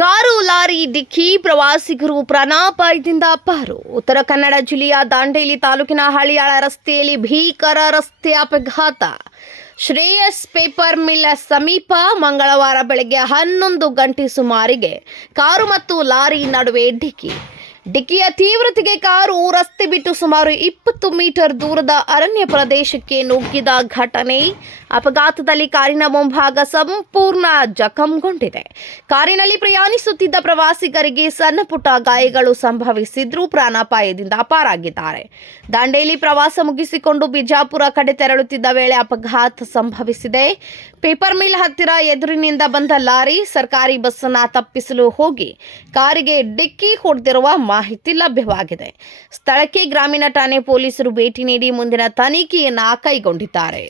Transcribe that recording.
Car lorry ಡಿಕ್ಕಿ ಪ್ರವಾಸಿಗರು ಪ್ರಾಣಾಪಾಯದಿಂದ ಪಾರು. ಉತ್ತರ ಕನ್ನಡ ಜಿಲ್ಲೆಯ ದಾಂಡೇಲಿ ತಾಲೂಕಿನ ಹಳಿಯಾಳ ರಸ್ತೆಯಲ್ಲಿ ಭೀಕರ ರಸ್ತೆ ಅಪಘಾತ. ಶ್ರೇಯಸ್ ಪೇಪರ್ ಮಿಲ್ ಸಮೀಪ ಮಂಗಳವಾರ ಬೆಳಗ್ಗೆ 11 ಗಂಟೆ ಸುಮಾರಿಗೆ ಕಾರು ಮತ್ತು ಲಾರಿ ನಡುವೆ ಡಿಕ್ಕಿಯ ತೀವ್ರತೆಗೆ ಕಾರು ರಸ್ತೆ ಬಿಟ್ಟು ಸುಮಾರು 20 ಮೀಟರ್ ದೂರದ ಅರಣ್ಯ ಪ್ರದೇಶಕ್ಕೆ ನುಗ್ಗಿದ ಘಟನೆ. ಅಪಘಾತದಲ್ಲಿ ಕಾರಿನ ಮುಂಭಾಗ ಸಂಪೂರ್ಣ ಜಖಂಗೊಂಡಿದೆ. ಕಾರಿನಲ್ಲಿ ಪ್ರಯಾಣಿಸುತ್ತಿದ್ದ ಪ್ರವಾಸಿಗರಿಗೆ ಸಣ್ಣ ಪುಟ್ಟ ಗಾಯಗಳು ಸಂಭವಿಸಿದ್ರೂ ಪ್ರಾಣಾಪಾಯದಿಂದ ಪಾರಾಗಿದ್ದಾರೆ. ದಾಂಡೇಲಿ ಪ್ರವಾಸ ಮುಗಿಸಿಕೊಂಡು ಬಿಜಾಪುರ ಕಡೆ ತೆರಳುತ್ತಿದ್ದ ವೇಳೆ ಅಪಘಾತ ಸಂಭವಿಸಿದೆ. ಪೇಪರ್ ಮಿಲ್ ಹತ್ತಿರ ಎದುರಿನಿಂದ ಬಂದ ಲಾರಿ ಸರ್ಕಾರಿ ಬಸ್ಸನ್ನು ತಪ್ಪಿಸಲು ಹೋಗಿ ಕಾರಿಗೆ ಡಿಕ್ಕಿ ಹೊಡೆದಿರುವ ಮಾಹಿತಿ ಲಭ್ಯವಾಗಿದೆ. ಸ್ಥಳಕ್ಕೆ ಗ್ರಾಮೀಣ ಠಾಣೆ ಪೊಲೀಸರು ಭೇಟಿ ನೀಡಿ ಮುಂದಿನ ತನಿಖೆಯನ್ನು ಕೈಗೊಂಡಿದ್ದಾರೆ.